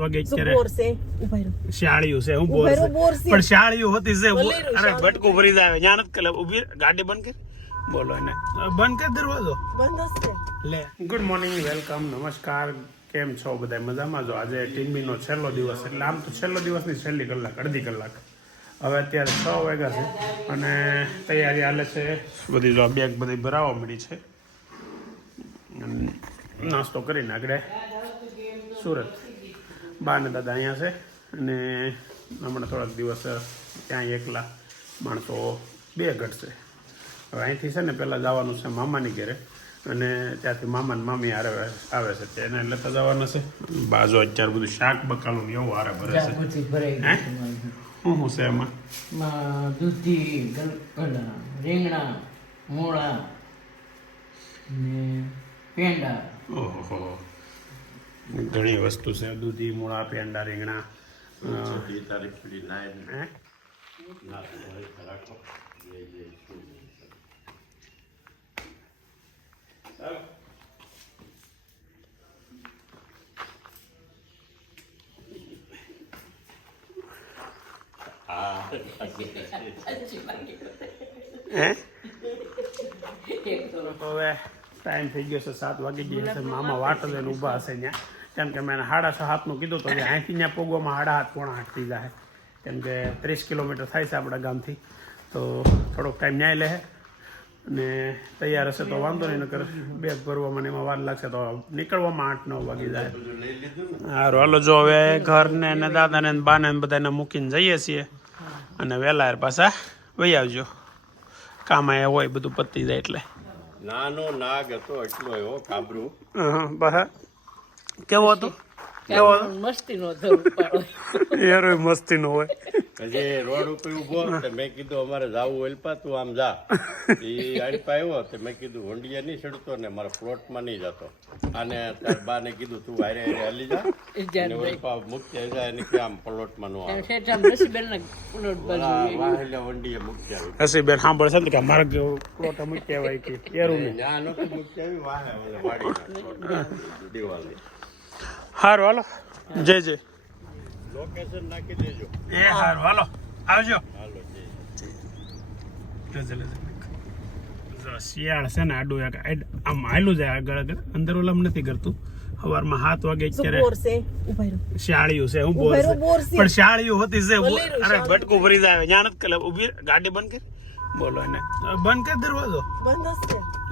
વાગે અત્યારે શાળીયું છે હું બોર પણ શાળીયું હોતી છે અરે ભટકું ભરી જાય ત્યાં નથી કલે ઉભી ગાડી બંધ કરી બોલો એને બંધ કરી દરવાજો લે ગુડ મોર્નિંગ વેલકમ નમસ્કાર કેમ છો બધા મજામાં જો આજે ટીમ્બીનો છેલ્લો દિવસ એટલે આમ તો છેલ્લો દિવસની છેલ્લી કલાક અડધી કલાક હવે અત્યારે 6 વાગ્યા છે અને તૈયારી હાલે છે બધી જો બેગ બધી ભરાવા મળી છે નાસ્તો કરીને આગળ સુરત બા ને દાદા અહીંયા છે અને હમણાં થોડાક દિવસ ત્યાં એકલા માણસો 2 ઘટશે હવે અહીંથી છે ને પહેલાં જવાનું છે મામાની ઘરે અને ત્યાંથી મામા ને મામી આવે છે તેને લેતા જવાના છે બાજુ અત્યારે બધું શાક બકાલું એવું હારે ભરે છે શું છે એમાં દૂધી રીંગણા મૂળા ને પેંડા ઓહો ઘણી વસ્તુ છે દૂધી મૂળા પેંડા રીંગણા હવે ટાઈમ થઈ ગયો છે 7 વાગી ગયા છે મામા વાટ લઈને ઊભા હશે ત્યાં કેમ કે મેં 7:30 કીધું તો અહીંથી ત્યાં પોગવામાં 8:30 પોણા 8 થઈ જાય કેમ કે 30 કિલોમીટર થાય છે આપણા ગામથી તો થોડોક ટાઈમ ન્યાય લે અને તૈયાર હશે તો વાંધો નહીં નકર બેગ ભરવામાં એમાં વાર લાગશે તો નીકળવામાં 8-9 વાગી જાય સારું હાલો જો હવે ઘરને ને દાદાને ને બાને બધાને મૂકીને જઈએ છીએ અને વહેલા પાછા વહી આવજો કામ અહીંયા હોય બધું પતી જાય એટલે નાનો નાગ હતો એટલો એવો કાબરું કેવો હતો કેવો હતો મસ્તી નો યાર મસ્તી નો હોય હજી રોડ ઉપર ઉભો તો મેં કીધું અમારે જાવું એલપા તું આમ જા એ અલ્પા આવ્યો તો મેં કીધું હોંડિયા નહીં ચડતો ને મારા પ્લોટમાં નહીં જતો અને તાર બા ને કીધું તું હારે હારે હાલી જા અલ્પા મુક્તિ જાય ને કે આમ પ્લોટમાં નો આવે વંડીએ મુક્તિ આવી હસીબેન સાંભળશે ને કે મારા પ્લોટ મૂકી આવ્યા કે કેરું નહીં ત્યાં નહોતી મુક્તિ આવી વાહે વાડી દિવાળી સારું હાલો જય જય લોકેશન નાખી દેજો એ સારું હાલો આવજો હાલો જય શિયાળ છે ને આડું આમ હાલું જાય આગળ આગળ અંદર ઓલામ નથી કરતું સવારમાં 7 વાગે અત્યારે શાળીયું છે હું બોર પણ શાળીયું હોતી છે અરે ભટકું ભરી જાય ત્યાં નથી કલે ઉભી ગાડી બંધ કરી બોલો એને બંધ કરી દરવાજો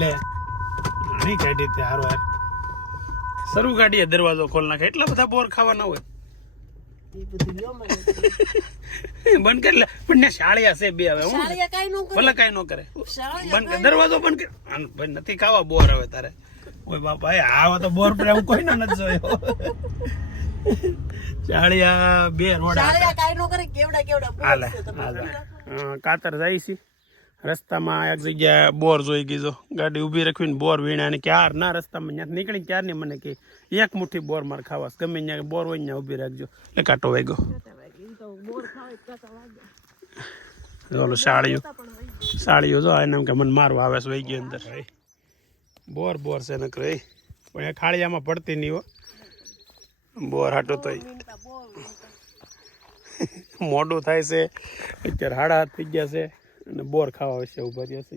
લે નહીં કાઢી તે હારો યાર શરૂ કાઢીએ દરવાજો ખોલ નાખે એટલા બધા બોર ખાવાના હોય બંધ કરી લે પણ શાળિયા છે 2 હવે હું ભલે કઈ નો કરે બંધ દરવાજો બંધ કર ભાઈ નથી ખાવા બોર હવે તારે ઓય બાપા આવા તો બોર પર હું કોઈ નથી જોયો શાળિયા 2 રોડા કાતર જાય છે રસ્તામાં એક જગ્યા બોર જોઈ ગઈ ગાડી ઊભી રાખીને બોર વીણા ને ક્યાર ના રસ્તામાં ત્યાં નીકળી ક્યાર ને મને કે એક મુઠ્ઠી બોર માર ખાવા ગમે ત્યાં બોર હોય ત્યાં ઊભી રાખજો એટલે કાંટો વાગ્યો બોલો સાળીઓ જો એને કે મને મારવા આવે છે વહી ગયો અંદર બોર છે નકર પણ એ ખાળિયામાં પડતી નહીં હો બોર હાટો તો મોડું થાય છે અત્યારે 7:30 થઈ ગયા છે અને બોર ખાવા વિશે ઉભા રહ્યા છે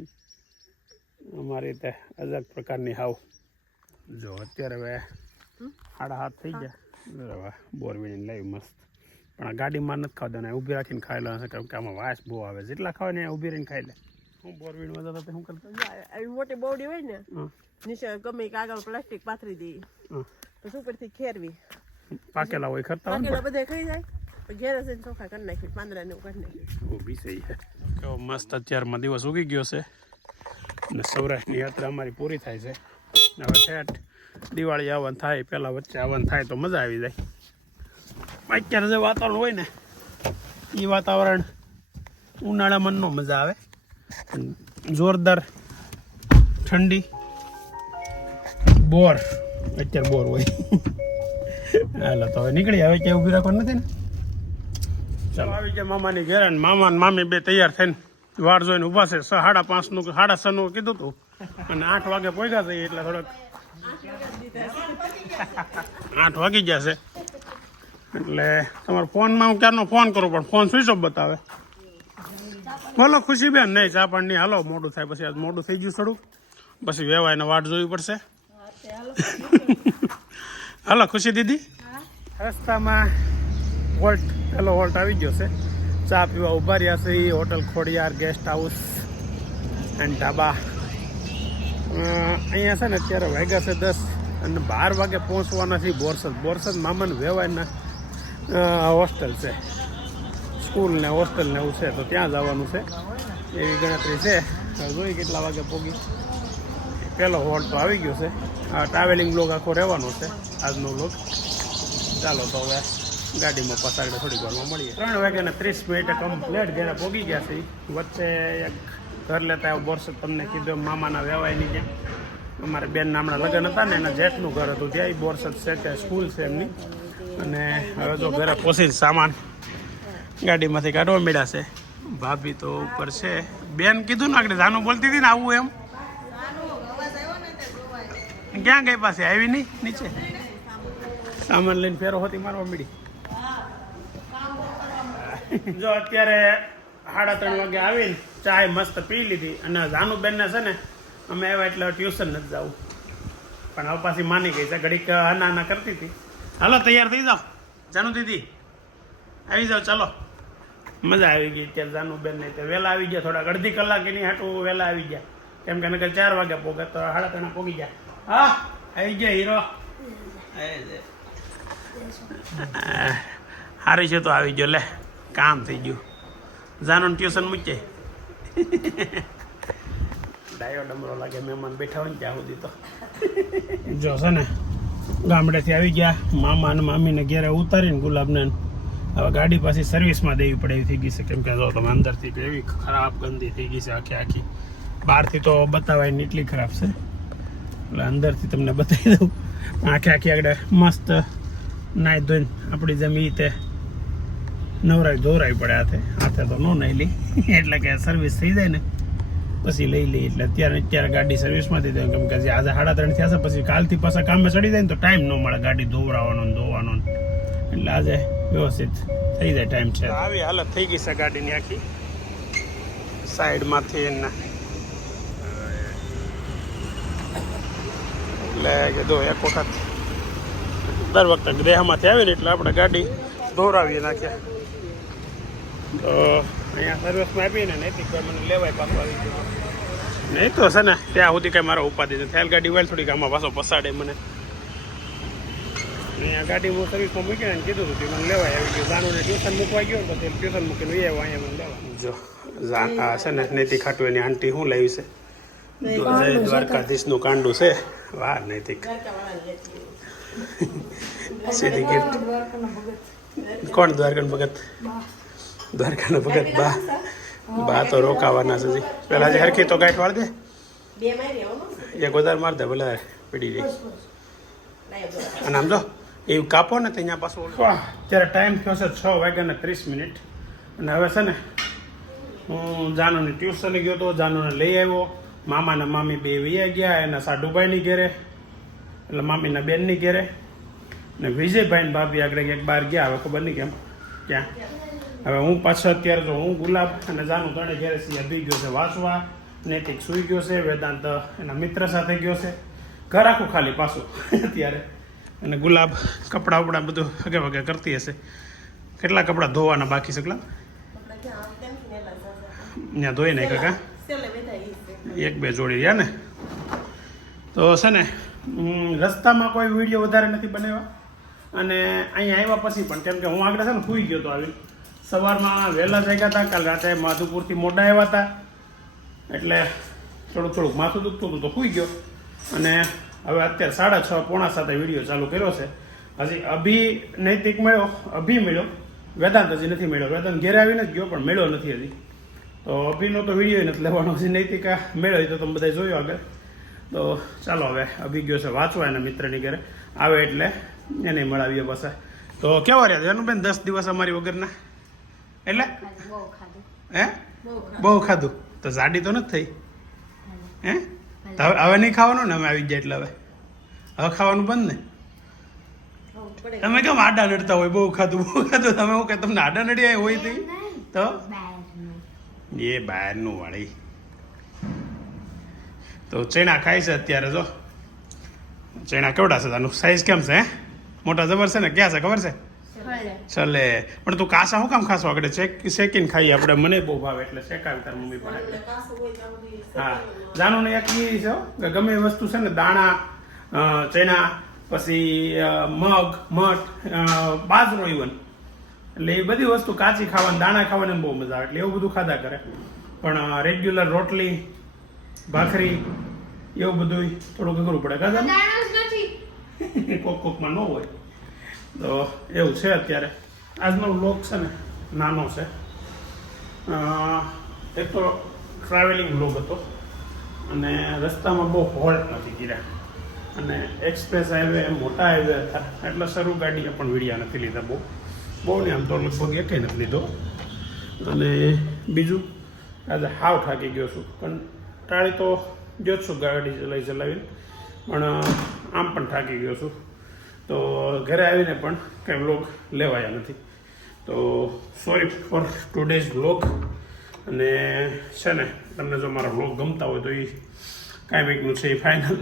અમારી રીતે અલગ પ્રકારની હાવ જો અત્યારે હવે 7:30 થઈ ગયા બરાબર બોર વીણીને લાવી મસ્ત પણ આ ગાડીમાં નથી ખાવા દેવાના ઊભી રાખીને ખાઈ લે કેમ કે આમાં વાસ બહુ આવે જેટલા ખાવા ને ઊભી રહીને ખાઈ લે હું બોર વીણવા જતા શું કરતા મોટી બોવડી હોય ને નીચે ગમે કાગળ પ્લાસ્ટિક પાથરી દઈએ તો ઉપરથી ખેરવી પાકેલા હોય ખરતા બધા ખાઈ જાય ઘેર જઈને ચોખા કરી નાખી 15 ને કરી નાખી ઊભી છે કેવો મસ્ત અત્યારમાં દિવસ ઉગી ગયો છે અને સૌરાષ્ટ્રની યાત્રા અમારી પૂરી થાય છે હવે ઠેઠ દિવાળી આવવાનું થાય પહેલાં વચ્ચે આવવાનું થાય તો મજા આવી જાય અત્યારે જે વાતાવરણ હોય ને એ વાતાવરણ ઉનાળામાં ન મજા આવે જોરદાર ઠંડી બોર અત્યારે બોર હોય હાલો તો હવે નીકળી હવે ક્યાં ઊભી રાખવાનું નથી ને ચાલો આવી ગયા મામાની ઘેર ને મામા ને મામી 2 તૈયાર થઈને વાર જોઈને ઊભા છે 5:30 નું 6:30 નું કીધું હતું અને 8 વાગે પહોંચ્યા છે એટલે થોડોક 8 વાગી ગયા છે એટલે તમારા ફોનમાં હું ક્યારનો ફોન કરું પણ ફોન સ્વિચ ઓફ બતાવે. બોલો ખુશીબેન. નહીં ચા પણ નહીં, હાલો મોડું થાય પછી. આજ મોડું થઈ ગયું થોડુંક, પછી વેવાયને વાટ જોવી પડશે. હાલો ખુશી દીદી. રસ્તામાં વોલ્ટ પેલો વોલ્ટ આવી ગયો છે. ચા પીવા ઉભા રહ્યા છે. Hotel Khodiyar guest house and dhaba. અહીંયા છે ને અત્યારે વાગ્યા છે 10 અને 12 વાગે પહોંચવાના છે બોરસદ. બોરસદ મામાને વેવાયના હોસ્ટેલ છે, સ્કૂલ ને હોસ્ટેલ ને એવું છે, તો ત્યાં જવાનું છે એવી ગણતરી છે. જોઈ કેટલા વાગે પોગી. પહેલો હોલ્ટ તો આવી ગયો છે. આ ટ્રાવેલિંગ બ્લોગ આખો રહેવાનો છે આજનો બ્લોગ. ચાલો તો હવે ગાડીમાં પસાડે થોડીક વારમાં મળીએ. 3 વાગ્યાને 30 મિનિટે કમ્પ્લેટ ઘરે પોગી ગયા છે. વચ્ચે એક ઘર લેતા આવ્યો બોરસદ, તમને કીધું મામાના વેવાયની ત્યાં. અમારે બેનના હમણાં લગ્ન હતા ને એના જેઠનું ઘર હતું ત્યાં. બોરસદ છે ત્યાં સ્કૂલ છે એમની. અને હવે તો ઘરે પહોંચી સામાન ગાડીમાંથી કાઢવા મળ્યા છે. ભાભી તો ઉપર છે. બેન કીધું ને આગળ જાનું બોલતી હતી ને આવું એમ. ક્યાં ગઈ પાસે આવી નહીં નીચે સામાન લઈને ફેરો હોતી મારવા મળી. જો અત્યારે 3:30 વાગે આવીને ચાય મસ્ત પી લીધી. અને જાનુબેનને છે ને અમે આવ્યા એટલે ટ્યુશન નથી જવું, પણ હવે પાછી માની ગઈ છે. ઘડીક આના કરતી હતી. હાલો તૈયાર થઈ જાઓ જાનુ દીદી, આવી જાઓ. ચાલો મજા આવી ગઈ. અત્યારે જાનુબેન ને વહેલા આવી ગયા, થોડાક અડધી કલાક એની હાટું વહેલા આવી ગયા. કેમ કે નકર 4 વાગે પોગે તો 3:30 પોગી ગયા. હા આવી ગયા હીરો. સારી છે તો આવી ગયો. લે કામ થઈ ગયું. જાનું ટ્યુશન મૂકે ડાયો ડમરો લાગે. મહેમાન બેઠા હોય ને ત્યાં સુધી તો જો છે ને ગામડેથી આવી ગયા. મામા અને મામીને ઘેરે ઉતારીને ગુલાબને હવે ગાડી પાછી સર્વિસમાં દેવી પડે એવી થઈ ગઈ છે. કેમ કે જો તમે અંદરથી એવી ખરાબ ગંદી થઈ ગઈ છે આખી આખી. બહારથી તો બતાવાય ને એટલી ખરાબ છે, એટલે અંદરથી તમને બતાવી દઉં. આખે આખી આગળ મસ્ત નાહી ધોઈને આપણી જેમ એ રીતે નવરાઈ ધોરાવી પડે. હાથે તો ન નહીં લી, એટલે કે સર્વિસ થઈ જાય ને પછી લઈ લઈ. એટલે અત્યારે ગાડી સર્વિસમાં દઈ દઉં. કેમ કે આજે 3:30 થયા છે, પછી કાલથી પાછા કામે ચડી જાય ને તો ટાઈમ ન મળે ગાડી ધોવરાવાનો ને ધોવાનો. એટલે આજે વ્યવસ્થિત થઈ જાય ટાઈમ છે. આવી હાલત થઈ ગઈ છે ગાડીની આખી સાઈડમાંથી. એટલે કીધું એક વખત દર વખતે દેહમાંથી આવીને એટલે આપણે ગાડી ધોરાવીએ નાખ્યા. તો અહીંયા સર્વિસમાં આપીને નૈતિક મને લેવાય પાછું આવી ગયું. નહીં તો છે ને ત્યાં સુધી કંઈ મારા ઉપાધિ નથી. થયેલ ગાડી વાળ થોડીક આમાં પાછો પસાડે મને. અહીંયા ગાડી હું સર્વિસમાં મૂકીને કીધું હતું મને લેવાય આવી ગયું. જાનુને ટ્યુશન મૂકવા ગયો તો ટ્યુશન મૂકીને આવ્યો અહીંયા મને લેવા. જો આ છે ને નૈતિક ખાટું એની આંટી શું લાવી છે. જય દ્વારકાધીશનું કાંડું છે. વાહ નૈતિક સીધી ગિફ્ટ. કોણ દ્વારકાનો ભગત? દ્વારકાનો ભગત બા તો રોકાવાના છે. પેલા જે હરખી તો ગાંઠ વાળ દે, એક વધારે માર દે ભલે પડી જાય. અને આમ જો એવું કાપો ને ત્યાં પાછું. અત્યારે ટાઈમ થયો છે 6:30. અને હવે છે ને હું જાનુને ટ્યુશને ગયો તો જાનુને લઈ આવ્યો. મામા ને મામી બે વૈયા ગયા એના સાડુભાઈની ઘેરે, એટલે મામીના બેનની ઘેરે. ને વિજયભાઈ ને ભાભી આગળ એક બહાર ગયા, હવે ખબર નહીં કેમ ક્યાં. હવે હું પાછો અત્યારે તો હું ગુલાબ અને જાનું ત્રણે ઘેરે છીએ. અભી ગયો છે વાંચવા, નૈતિક સૂઈ ગયો છે, વેદાંત એના મિત્ર સાથે ગયો છે. ઘર આખું ખાલી પાછું અત્યારે. અને ગુલાબ કપડાં વપડા બધું હગે વગે કરતી હશે. કેટલા કપડાં ધોવાના બાકી છે? કેટલા ત્યાં ધોઈ નાખ્યા કા? 1-2 જોડી રહ્યા ને. તો છે ને રસ્તામાં કોઈ વિડીયો વધારે નથી બનાવ્યા. અને અહીંયા આવ્યા પછી પણ કેમ કે હું આગળ છે ને સૂઈ ગયો તો આવી. સવારમાં વહેલા જાગ્યા હતા. કાલ રાતે માધુપુરથી મોડા આવ્યા હતા, એટલે થોડુંક માથું દુખતું હતું તો સૂઈ ગયો. અને હવે અત્યારે 6:30 પોણા 7 વિડીયો ચાલુ કર્યો છે. હજી અભી નૈતિક મળ્યો, અભી મળ્યો, વેદાંત હજી નથી મળ્યો. વેદાંત ઘેરે આવીને જ ગયો પણ મળ્યો નથી હજી. તો અભીનો તો વિડીયો નથી લેવાનો. હજી નૈતિકા મળ્યો તો તમે બધા જોયો આગળ. તો ચાલો હવે અભી ગયો છે વાંચવા એના મિત્રની ઘરે. આવે એટલે એને મળાવીએ પાછા. તો કેવા રહ્યા એનું બેન 10 દિવસ અમારી વગરના? એટલે હે બહુ ખાધું તો જાડી તો નથી થઈ હે? હવે નહીં ખાવાનું ને અમે આવી ગયા એટલે હવે ખાવાનું બંધ ને. તમે કેમ આડા નડતા હોય? બહુ ખાધું તમે હું કે તમને આડા નડિયા હોય તો એ બહારનું વાળી. તો ચણા ખાય છે અત્યારે. જો ચણા કેવડા છે તાનું? સાઈઝ કેમ છે? મોટા જબર છે ને? ક્યાં છે ખબર છે? ચલે. પણ તું કાસા શું કામ ખાશો? આગળ શેકીને ખાઈએ આપણે. મને બહુ ભાવે એટલે શેકાવી તાર મમ્મી પણ. હા, જાનું ને એક એ છે કે ગમે એ વસ્તુ છે ને, દાણા, ચણા, પછી મગ, મઠ, બાજરો ઇવન, એટલે એ બધી વસ્તુ કાચી ખાવાની, દાણા ખાવાની બહુ મજા આવે. એટલે એવું બધું ખાધા કરે. પણ રેગ્યુલર રોટલી, ભાખરી એવું બધું થોડુંક અઘરું પડે. કાકા કોક કોકમાં ન હોય તો એવું છે. અત્યારે આજનો વ્લોગ છે ને નાનો છે. એક તો ટ્રાવેલિંગ વ્લોગ હતો અને રસ્તામાં બહુ હોલ્ટ નથી કર્યા અને એક્સપ્રેસ હાઈવે મોટા હાઈવે હતા એટલે શરૂ ગાડીએ પણ વીડિયા નથી લીધા. બહુ ને આમ તો લગભગ એકે નથી લીધો. અને બીજું આજે હાવ થાકી ગયો છું. પણ ટાળી તો ગયો છું ગાડી ચલાવીને, પણ આમ પણ થાકી ગયો છું. તો ઘરે આવીને પણ કંઈ વ્લોગ લેવાયા નથી. તો સોરી ફોર ટુડેઝ વ્લોગ. અને છે ને, તમને જો મારા વ્લોગ ગમતા હોય તો એ કાંઈ વીકનું છે એ ફાઇનલ.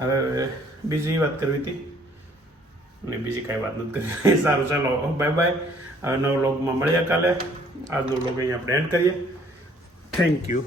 હવે બીજી વાત કરવી હતી અને બીજી કાંઈ વાત નથી કરવી. સારું, ચાલો બાય બાય. હવે નવા વ્લોગમાં મળીએ કાલે. આજનો વ્લોગ અહીંયા આપણે એન્ડ કરીએ. Thank you.